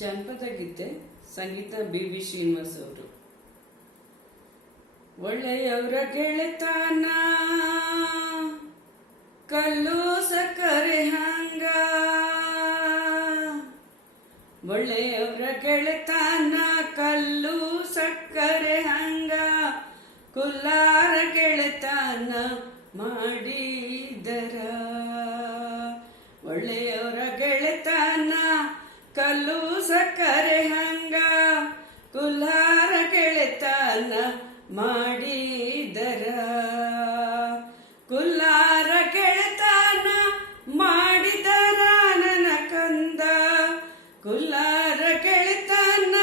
ಜಾನಪದ ಗೀತೆ ಸಂಗೀತ ಬಿ ಶ್ರೀನಿವಾಸ್ ಅವರು. ಒಳ್ಳೆಯವರ ಗೆಳೆತನ ಕಲ್ಲು ಸಕ್ಕರೆ ಹಂಗ, ಒಳ್ಳೆಯವರ ಗೆಳೆತನ ಕಲ್ಲು ಸಕ್ಕರೆ ಹಂಗ, ಕುಲ್ಲಾರ ಗೆಳೆತನ ಮಾಡಿದರ. ಒಳ್ಳೆಯವರ ಗೆಳೆತನ ಕಲ್ಲು ಸಕ್ಕರೆ ಹಂಗ, ಕುಲ್ಲಾರ ಗೆಳೆತನ ಮಾಡಿದರ. ಕುಲ್ಲಾರ ಗೆಳೆತನ ಮಾಡಿದರ ನನ್ನ ಕಂದ, ಕುಲ್ಲಾರ ಗೆಳೆತನ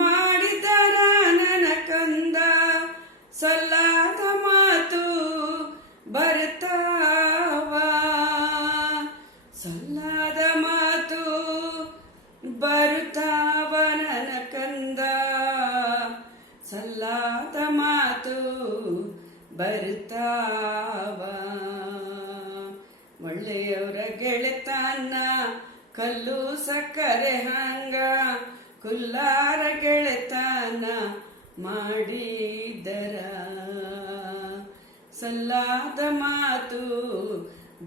ಮಾಡಿದರ ನನ್ನ ಕಂದ. ಸಲ್ಲಾದ ಮಾತು ಬರ್ತಾವ, ಸಲ್ಲಾದ ಮಾತು ಬರುತ್ತಾವ ನನ್ನ ಕಂದ, ಸಲ್ಲಾದ ಮಾತು ಬರುತ್ತಾವ. ಒಳ್ಳೆಯವರ ಗೆಳೆತನ ಕಲ್ಲು ಸಕ್ಕರೆ ಹಂಗ, ಕುಲ್ಲಾರ ಗೆಳೆತನ ಮಾಡಿದರ. ಸಲ್ಲಾದ ಮಾತು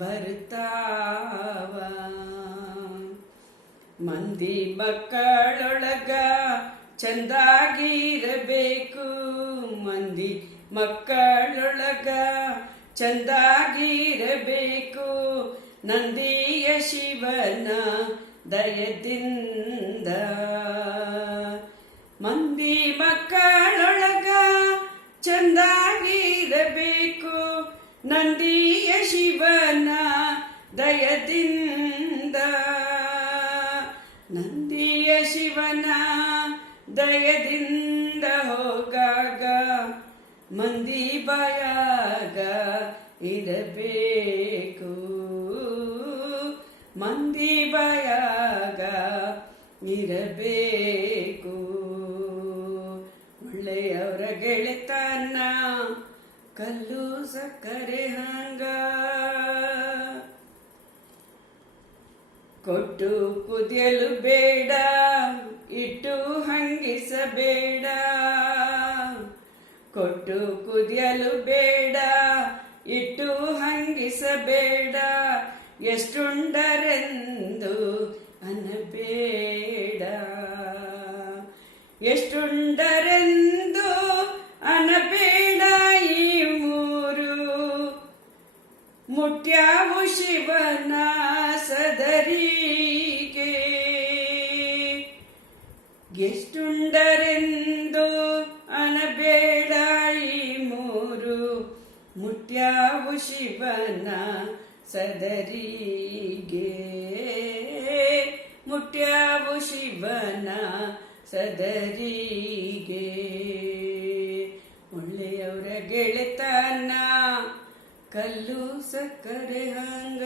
ಬರ್ತಾವ. ಮಂದಿ ಮಕ್ಕಳೊಳಗ ಚಂದಾಗಿರಬೇಕು, ಮಂದಿ ಮಕ್ಕಳೊಳಗ ಚಂದಾಗಿರಬೇಕು. ನಂದಿಯ ಶಿವನ ದಯದಿಂದ, ಮಂದಿ ಮಕ್ಕಳೊಳಗ ಚಂದಾಗಿರಬೇಕು. ನಂದಿಯ ಶಿವನ ದಯದಿಂದ, ನಂದಿಯ ಶಿವನ ದಯದಿಂದ ಹೋಗಾಗ ಮಂದಿ ಬಾಯಾಗ ಇರಬೇಕು, ಮಂದಿ ಬಾಯಾಗ ಇರಬೇಕು. ಒಳ್ಳೆಯವರ ಗೆಳೆತನ ಕಲ್ಲು ಸಕ್ಕರೆ ಹಂಗ, ಕೊಟ್ಟು ಕುದಿಯಲು ಬೇಡ, ಇಟ್ಟು ಹಂಗಿಸಬೇಡ. ಕೊಟ್ಟು ಕುದಿಯಲು ಬೇಡ, ಇಟ್ಟು ಹಂಗಿಸಬೇಡ. ಎಷ್ಟುಂಡರೆಂದು ಅನ್ನಬೇಡ, ಎಷ್ಟುಂಡರೆಂದು ಅನ್ನಬೇಡ. ಈ ಮೂರು ಮುಟ್ಯಾವು ಶಿವನ ಸದರಿಗೆ, ಎಷ್ಟುಂಡರೆಂದು ಅನ್ನಬೇಡ. ಈ ಮೂರು ಮುಟ್ಯಾವು ಶಿವನ ಸದರಿಗೆ, ಮುಟ್ಯಾವು ಶಿವನ ಸದರಿಗೆ. ಒಳ್ಳೆಯವರ ಗೆಳೆತನ ಕಲ್ಲು ಸಕ್ಕರೆ ಹಂಗ,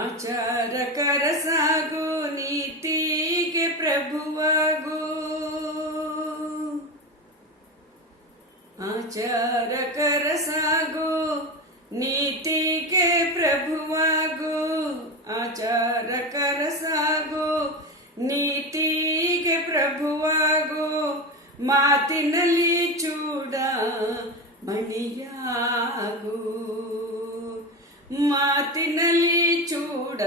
ಆಚಾರಕರ ಸಾಗು ನೀತಿಗೆ ಪ್ರಭುವಾಗು, ಆಚಾರಕರ ಸಾಗು ನೀತಿಗೆ ಪ್ರಭುವಾಗು. ಆಚಾರಕರ ಸಾಗು ನೀತಿಗೆ ಪ್ರಭುವಾಗು. ಮಾತಿನಲ್ಲಿ ಚೂಡ ಮಣಿಯಾಗು, ಮಾತಿನಲ್ಲಿ ಚೂಡ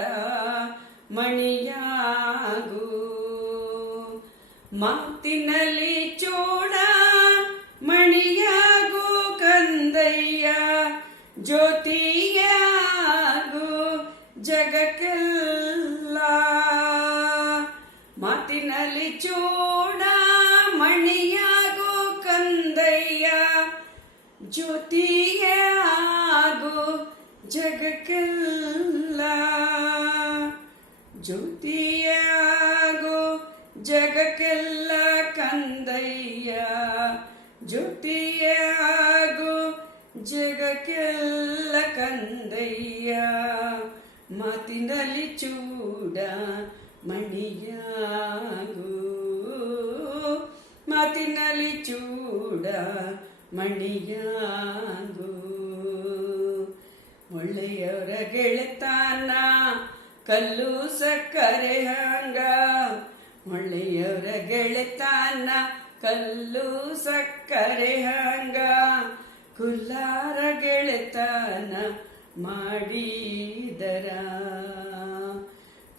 ಮಣಿಯಾಗು. ಮಾತಿನಲ್ಲಿ ಚೂಡ ಮಣಿಯಾಗು ಕಂದಯ್ಯ, ಜ್ಯೋತಿಯಾಗು ಜಗಕ್ಕೆಲ್ಲ. ಮಾತಿನಲ್ಲಿ ಚೂಡ ಮಣಿಯಾಗು ಕಂದಯ್ಯ, ಜ್ಯೋತಿಯಾಗು ಜಗಕ್ಕೆಲ್ಲ. ಜ್ಯೋತಿಯಾಗು ಜಗಕ್ಕೆಲ್ಲ ಕಂದಯ್ಯ, ಜ್ಯೋತಿಯಾಗು ಜಗಕ್ಕೆಲ್ಲ ಕಂದಯ್ಯ. ಮಾತಿನಲ್ಲಿ ಚೂಡ ಮಣಿಯಾಗು, ಮಾತಿನಲ್ಲಿ ಚೂಡ ಮಣಿಯಾಗು. ಒಳ್ಳೆಯವರ ಗೆಳೆತನ ಕಲ್ಲು ಸಕ್ಕರೆ ಹಂಗ. ಒಳ್ಳೆಯವರ ಗೆಳೆತನ ಕಲ್ಲು ಸಕ್ಕರೆ ಹಂಗ. ಕುಲ್ಲಾರ ಗೆಳೆತನ ಮಾಡಿದರ.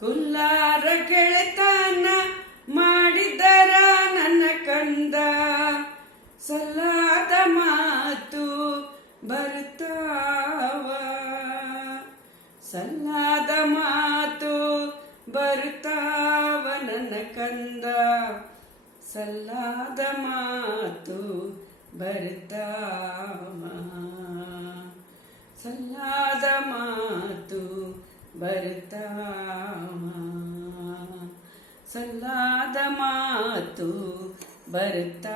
ಕುಲ್ಲಾರ ಗೆಳೆತನ ಮಾಡಿದರ ನನ್ನ ಕಂದ. ಸಲ್ಲಾದ ಮಾತು ಬರ್ತಾವ. ಸಲ್ಲಾದ ಮಾತು ಬರ್ತಾವ ನನ್ನ ಕಂದ. ಸಲ್ಲಾದ ಮಾತು ಬರ್ತಾವ. ಸಲ್ಲಾದ ಮಾತು ಬರ್ತಾವ. ಸಲ್ಲಾದ ಮಾತು ಬರ್ತಾವ.